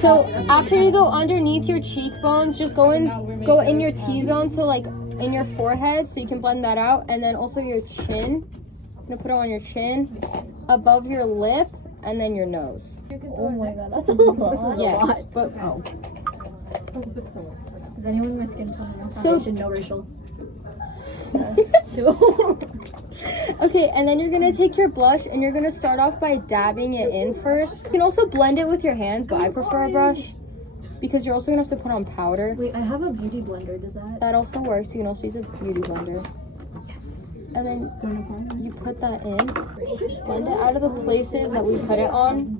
So after you go underneath your cheekbones, just go in your T-zone, so like in your forehead, so you can blend that out, and then also your chin. I'm gonna put it on your chin, above your lip, and then your nose. Oh my god, that's a lot. Yes, but Is anyone in my skin tone? No So- foundation, no racial. okay, and then you're gonna take your blush and you're gonna start off by dabbing it in first. You can also blend it with your hands, but I prefer a brush because you're also gonna have to put on powder. Wait, I have a beauty blender. Does that? That also works. You can also use a beauty blender. Yes. And then you put that in, blend it out of the places that we put it on.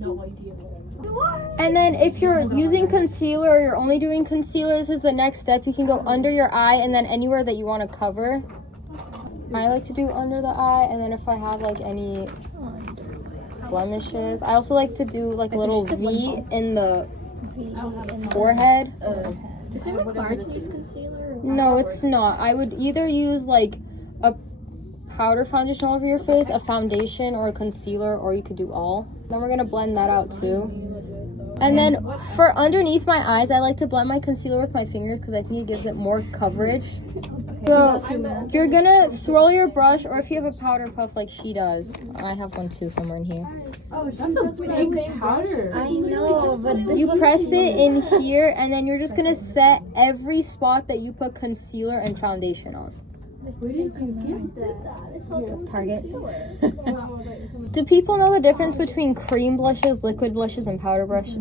And then if you're using concealer or you're only doing concealer, this is the next step. You can go under your eye and then anywhere that you want to cover. I like to do under the eye, and then if I have like any blemishes, I also like to do like a little V in the forehead. Is it required to use concealer? No, it's not. I would either use like a powder foundation all over your face, a foundation, or a concealer, or you could do all. Then we're gonna blend that out too. And then for underneath my eyes, I like to blend my concealer with my fingers because I think it gives it more coverage. So you're gonna swirl your brush, or if you have a powder puff like she does. I have one too somewhere in here. Oh, that's a big powder. I know, but You press it in here, and then you're just gonna set every spot that you put concealer and foundation on. Where did you get that? Target. Do people know the difference between cream blushes, liquid blushes, and powder blushes?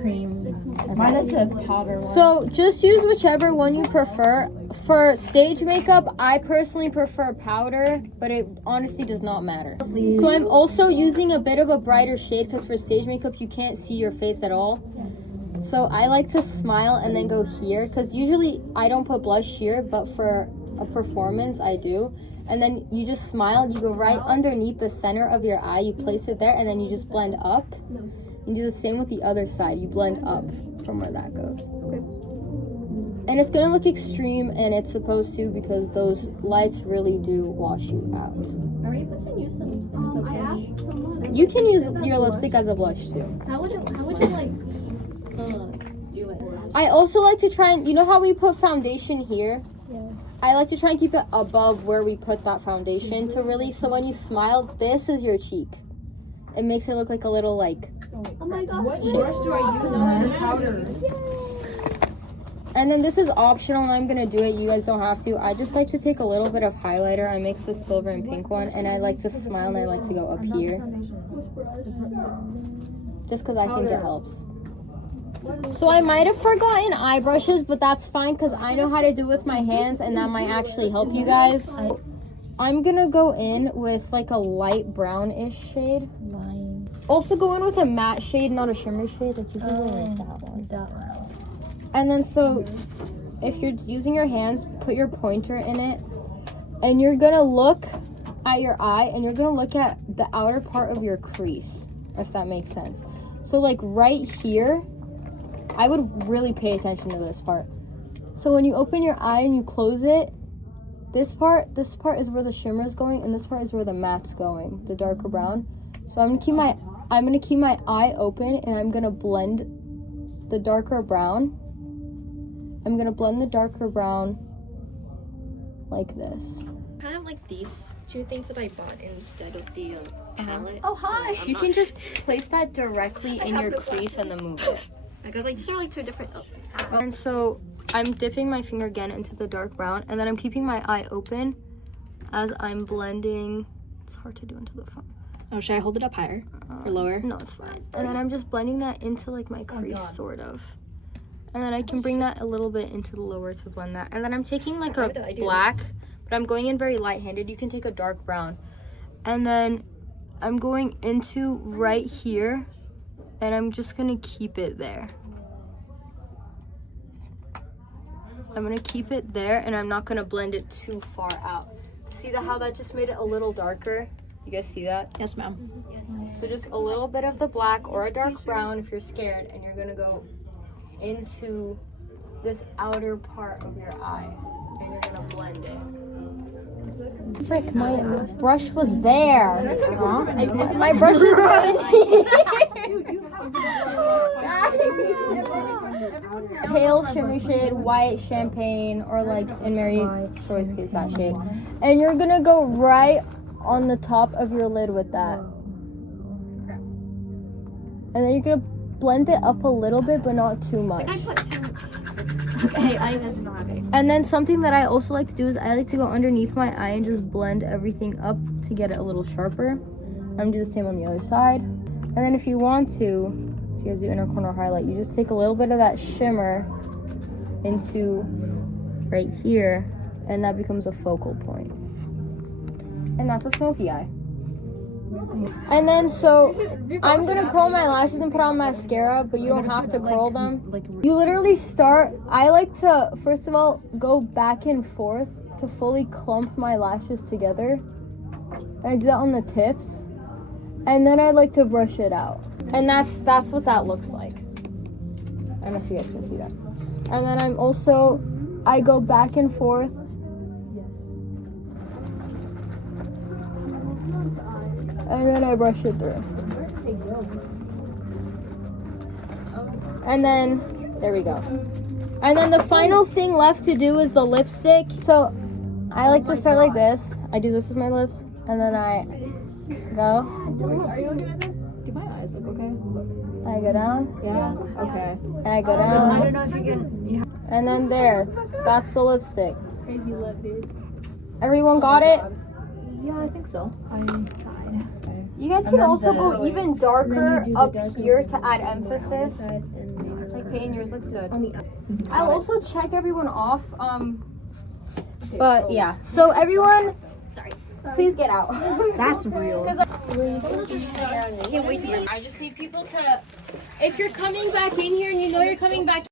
Cream. Mine is a powder one. So just use whichever one you prefer. For stage makeup, I personally prefer powder, but it honestly does not matter. Please. So I'm also using a bit of a brighter shade because for stage makeup, you can't see your face at all. So I like to smile and then go here because usually I don't put blush here, but for a performance, I do. And then you just smile, you go right underneath the center of your eye, you place it there, and then you just blend up. And do the same with the other side, you blend up from where that goes. And it's gonna look extreme, and it's supposed to because those lights really do wash you out. Are we able to use some lipstick as a I asked someone. You can use your lipstick as a blush too. How would you like do it? I also like to try and, you know how we put foundation here? Yeah. I like to try and keep it above where we put that foundation to really, so when you smile, this is your cheek. It makes it look like a little like, Oh my god. What brush do I use for the powder? and then this is optional and I'm gonna do it, you guys don't have to. I just like to take a little bit of highlighter. I mix the silver and pink one, and I like to smile and I like to go up here. Just because I think it helps. So I might have forgotten eye brushes, but that's fine because I know how to do it with my hands, and that might actually help you guys. I'm gonna go in with like a light brownish shade. Also go in with a matte shade, not a shimmer shade. Like you can go in with that one. And then so if you're using your hands, put your pointer in it, and you're gonna look at your eye, and you're gonna look at the outer part of your crease, if that makes sense. So like right here, I would really pay attention to this part. So when you open your eye and you close it, this part is where the shimmer is going, and this part is where the matte's going, the darker brown. So I'm gonna keep my eye open, and I'm gonna blend the darker brown. I'm gonna blend the darker brown like this. Kind of like these two things that I bought instead of the palette. Oh, hi. So You can just place that directly in your crease and then move it. because like these are like two different. And so I'm dipping my finger again into the dark brown, and then I'm keeping my eye open as I'm blending. It's hard to do into the phone. Oh, should I hold it up higher or lower? No, it's fine. And then I'm just blending that into like my crease, sort of. And then I can bring that a little bit into the lower to blend that. And then I'm taking like a black, but I'm going in very light-handed. You can take a dark brown. And then I'm going into right here, and I'm just gonna keep it there. I'm gonna keep it there, and I'm not gonna blend it too far out. See how that just made it a little darker? You guys see that? Yes, ma'am. So just a little bit of the black or a dark brown if you're scared, and you're gonna go into this outer part of your eye, and you're gonna blend it. Frick, my brush was there. Huh? My brush is right here. pale shimmer shade, white champagne, or like in Mary Joy's case, that shade. And you're gonna go right on the top of your lid with that. And then you're gonna blend it up a little bit, but not too much. Okay, I just not have it. And then something that I also like to do is I like to go underneath my eye and just blend everything up to get it a little sharper. I'm gonna do the same on the other side. And then if you want to, if you guys do inner corner highlight, you just take a little bit of that shimmer into right here, and that becomes a focal point. And that's a smoky eye. And then so I'm gonna curl my lashes and put on mascara, but you don't have to curl them. You literally start, I like to first of all go back and forth to fully clump my lashes together. And I do that on the tips. And then I like to brush it out. And that's what that looks like. I don't know if you guys can see that. And then I go back and forth. And then I brush it through. And then, there we go. And then the final thing left to do is the lipstick. So, I like to start like this. I do this with my lips. And then I go. Are you looking at this? Do my eyes look okay? I go down. Yeah. Okay. And I go down. I don't know if you can. And then there. That's the lipstick. Crazy look, dude. Everyone got it? Yeah, I think so. I tried. You guys can also go even darker up here to add emphasis. Like Peyton, yours looks good. I'll also check everyone off. But yeah. So everyone, please get out. That's real. Can't wait to. I just need people to. If you're coming back in here and you know you're coming back.